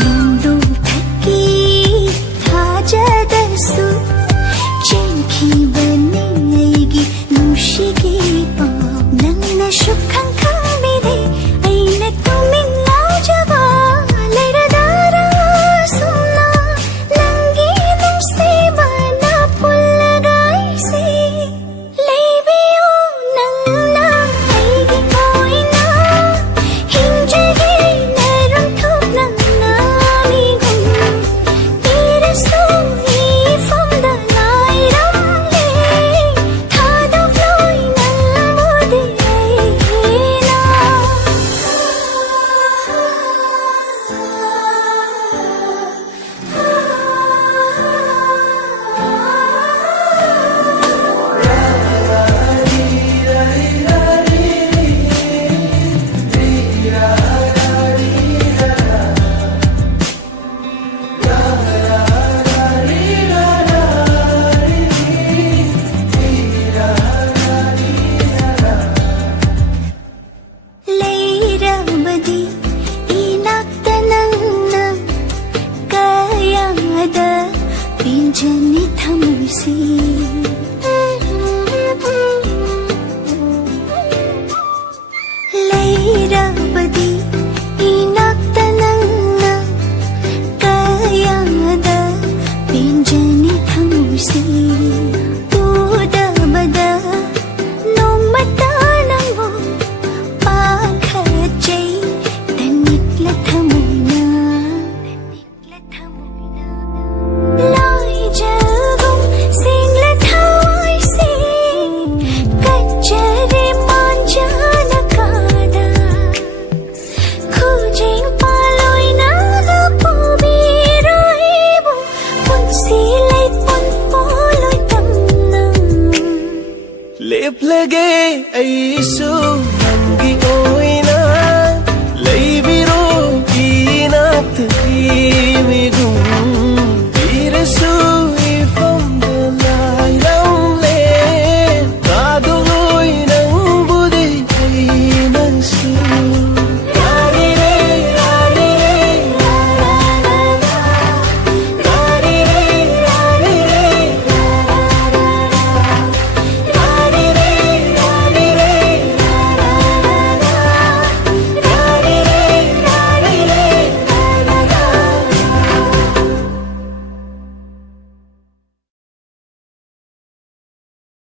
nungdu thaki thajadasu chenki bani aigi nushige pa nanna shukhan khamide aina tuminna java leradara sunna langi nuse bana pullagai se leibiyo nanna aigi koina hinjage narum thupna namigum tirasu ee famda lairamle thada floi nalmode aina leiramadi inakta nanna kayada pinjani thamusi leiramadi inakta nanna kayada pinjani thamusi udabada nomata nango pakhajai tanitla thamuna lai jagum singla thawai se kachare manjana kada khujing paloi na pubiraibu punsilai pun poloi tamna Lep lage aisu nangi oi